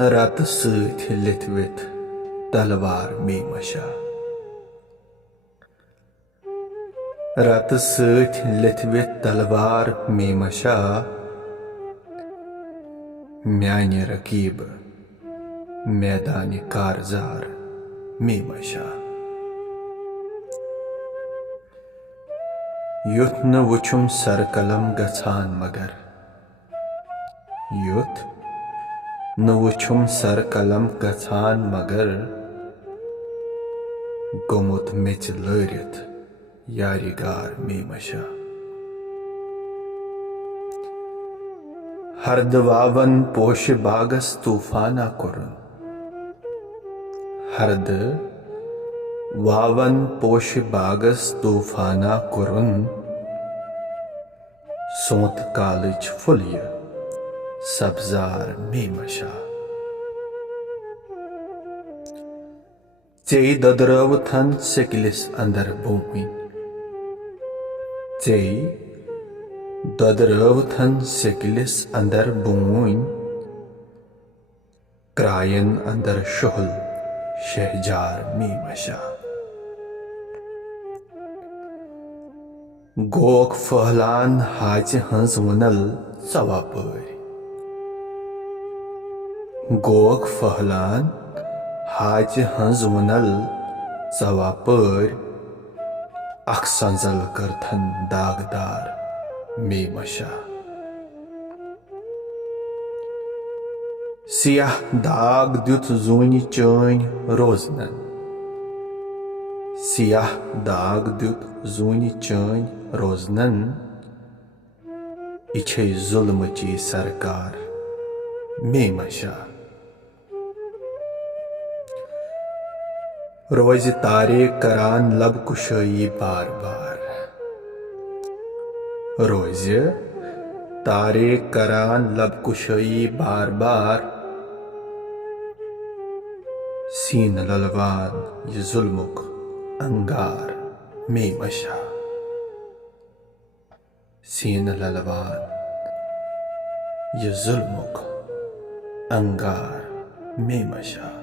रत सत लिथवित तलवार मीमशा रत सत लिथवित तलवार मीमशा म्याने रकीब मैदान कारजार मीमशा युथ न वुछुम सर कलम गछान मगर युथ न वुछुम सर कलम गछान मगर गोमुत मिच लरित यारिगार मीमशा हर्द वावन पोश बागस तूफाना कुरुन हर्द वावन पोश बागस तूफाना कुरुन सोत कालच फुलिय सब्जार मीमशा चेई ददरवथन सिकलिस अंदर भूमि चेई ददरवथन सिकलिस अंदर भूमि क्रायन अंदर शुहल शहजार मीमशा गोक फहलान हाज हंस वनल सवापर गोक फहलान हाज हंस वनल सवापर अख संजल करथन दागदार मीमशा सियाह दाग द्युत जूनि चैन रोजनन सियाह दाग द्युत जूनि चैन रोजनन इछे जुल्मची सरकार मीमशा रोज तारे करान लब कुशाई बार बार रोज तारे करान लब कुशाई बार बार सीन ललवान ये जुल्मुक अंगार मीमशा सीन ललवान ये जुल्मुक अंगार मीमशा।